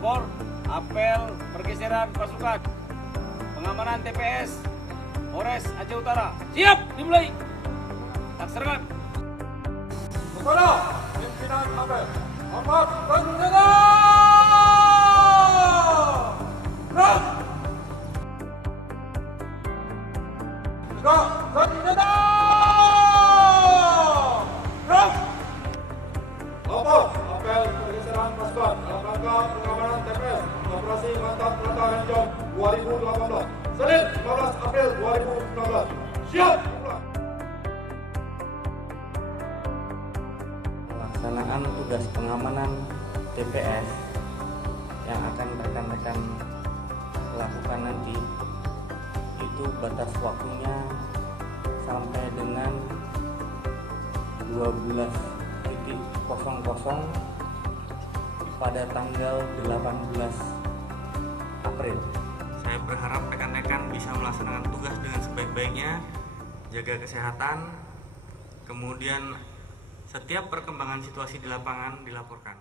Lapor, apel pergeseran pasukan. Pengamanan TPS Polres Aceh Utara. Siap, dimulai. Laksanakan. Kepada pimpinan apel, angkat senjata! Gerak! Tegak senjata! Gerak! Lapor, apel pergeseran pasukan dalam rangka pengamanan TPS Operasi Mantap Pelata Renjong 2018 Senin 15 April 2019. Siap! Pelaksanaan tugas pengamanan TPS yang akan rekan-rekan lakukan nanti itu batas waktunya sampai dengan 12.00 pada tanggal 18 April. Saya berharap rekan-rekan bisa melaksanakan tugas dengan sebaik-baiknya, jaga kesehatan, kemudian setiap perkembangan situasi di lapangan dilaporkan.